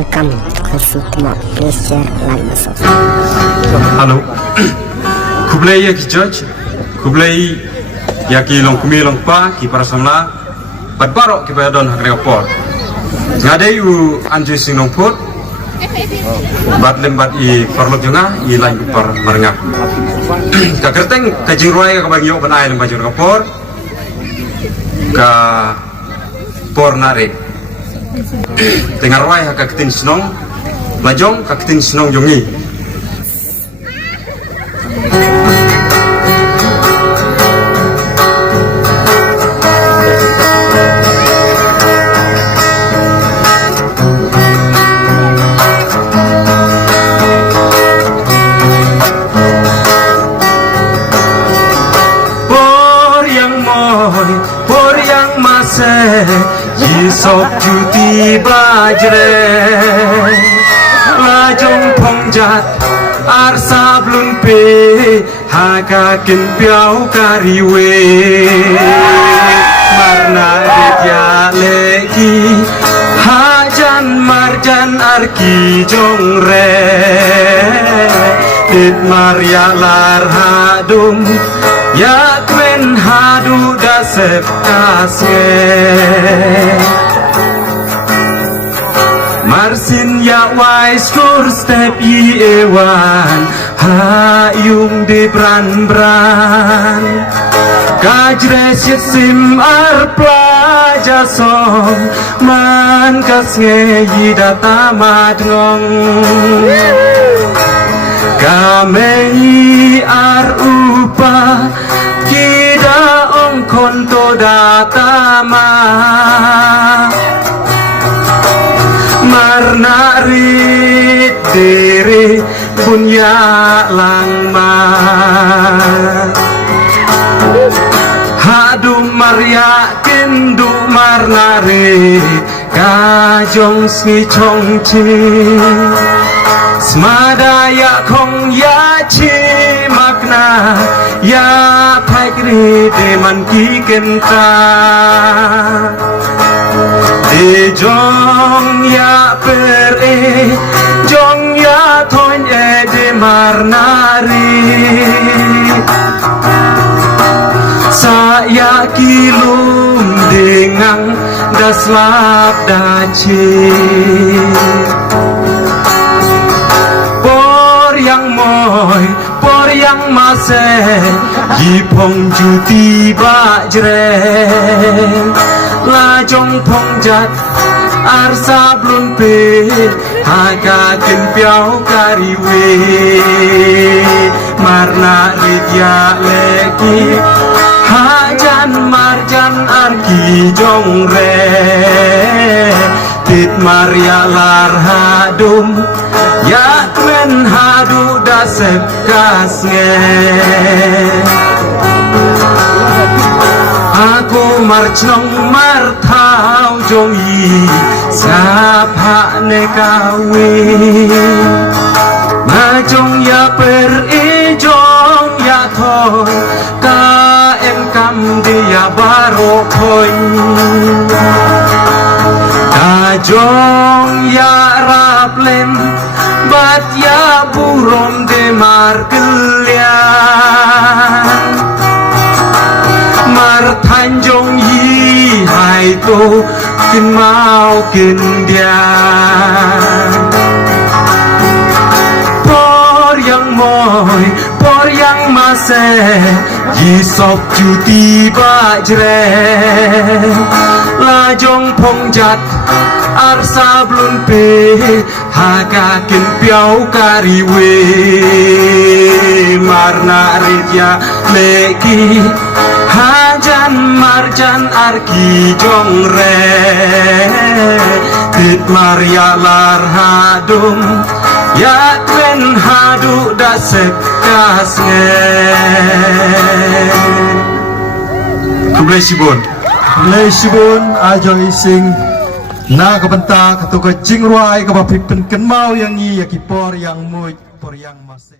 welcome to Sutma. Please share, like, and subscribe. Halo, kublai ya ki judge, kublai ya ki long kumi long pa ki para samla, bat barok ki pada don hakre kapor. Ngadai u anjui sing long put, bat lembat I perlok jonga I lain par marengak. Kakerteng kajing ruai ka bagi yok banai lembat jor kapor, ka por nare. Tengah ruai hak ketin senong, lajong ketin senong jongi. Por yang masih Yisok juti bajre Lajong pongjat Arsa blun pe Hakakin piau kariwe Marna ditya leki Hajan marjan arki jongre Dit Maria lar hadum Yakmen hadu dasep kasye Marsin ya wais kur step I ewan Hayung di bran-bran Kajres yet sim arpla jasom Man kasnge yidata madngong Kamei ar upa Kida ong konto datama Marna rit diri punya langma Hadu Maria kindu marna rit Kajong smi chongchi Smadaya kong ya chi makna ya phagri deman ki kenta de jong ya per jong ya thon de marnari saya kilum dengan daslap daci por yang masih Yipong juti bajre Lajong pongjat Arsa blun pe Hakakin piau kariwe Marna ritya leki Hajan marjan arki jongre Tit Maria lar hadum Yakmen hadu dasep kasnge Aku marchnong marthau jongi Sapha ne kawi Majong ya per jong ya thoi Ka em kam dia baro khoi Kajong ya rap lem Bat ya burom de margelian Mar tanjong yi hai to kin mau kin dian Por yang moy, por yang masih Yisok juti bajre Lajong pongjat Arsa blun pe Hakakin piau kariwe Marna ritya leki Hajan marjan arki jongre Tit Maria lar hadum Yakmen hadu dasep kasnge Kublai sibun ajo ising Na kabenta katuka jingruai kabapipin kenmau yang i yakipor yang muj por yang masih